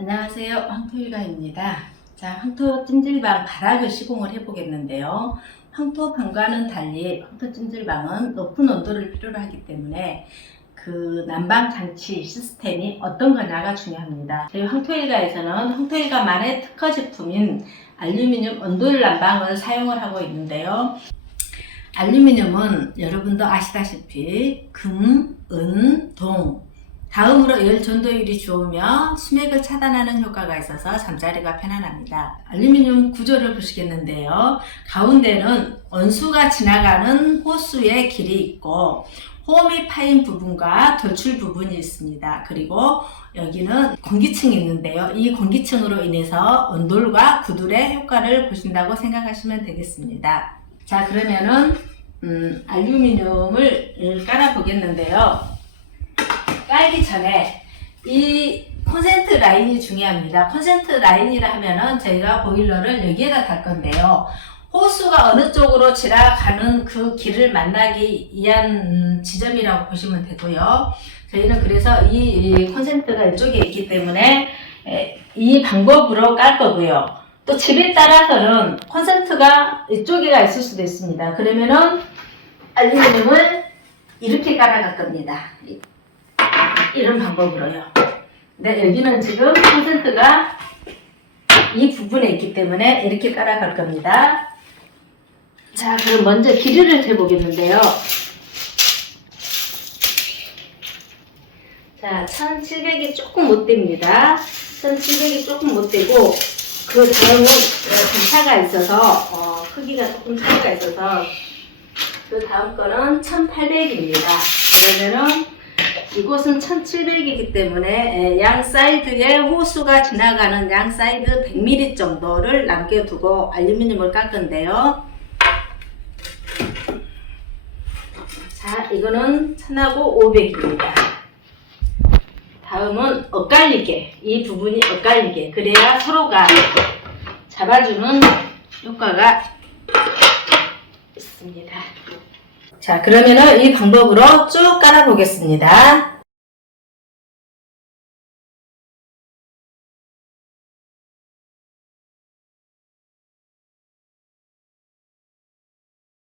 안녕하세요. 황토일가입니다. 자, 황토 찜질방 가락을 시공을 해 보겠는데요. 황토 방과는 달리 황토 찜질방은 높은 온도를 필요로 하기 때문에 그 난방 장치 시스템이 어떤 거냐가 중요합니다. 저희 황토일가에서는 황토일가만의 특허 제품인 알루미늄 온돌 난방을 사용을 하고 있는데요. 알루미늄은 여러분도 아시다시피 금, 은, 동, 다음으로 열 전도율이 좋으며 수맥을 차단하는 효과가 있어서 잠자리가 편안합니다. 알루미늄 구조를 보시겠는데요. 가운데는 원수가 지나가는 호수의 길이 있고 홈이 파인 부분과 돌출 부분이 있습니다. 그리고 여기는 공기층이 있는데요. 이 공기층으로 인해서 온돌과 구둘의 효과를 보신다고 생각하시면 되겠습니다. 자 그러면은 음, 알루미늄을 깔아 보겠는데요. 깔기 전에 이 콘센트 라인이 중요합니다. 콘센트 라인이라 하면은 저희가 보일러를 여기에다 달 건데요. 호수가 어느 쪽으로 지나가는 그 길을 만나기 위한 음, 지점이라고 보시면 되고요. 저희는 그래서 이, 이 콘센트가 이쪽에 있기 때문에 에, 이 방법으로 깔 거고요. 또 집에 따라서는 콘센트가 이쪽에가 있을 수도 있습니다. 그러면은 알루미늄을 이렇게 깔아갈 겁니다. 이- 이런 방법으로요. 근데 여기는 지금 콘센트가 이 부분에 있기 때문에 이렇게 깔아갈 겁니다. 자, 그럼 먼저 길이를 재보겠는데요. 자, 1700이 조금 못 됩니다. 1700이 조금 못 되고, 그 다음은 어, 차가 있어서, 어, 크기가 조금 차이가 있어서, 그 다음 거는 1800입니다. 그러면은, 이곳은 1700이기 때문에 에, 양 사이드에 호수가 지나가는 양 사이드 100mm 정도를 남겨두고 알루미늄을 깔 건데요. 자, 이거는 1000하고 500입니다. 다음은 엇갈리게, 이 부분이 엇갈리게, 그래야 서로가 잡아주는 효과가 있습니다. 자, 그러면은 이 방법으로 쭉 깔아 보겠습니다.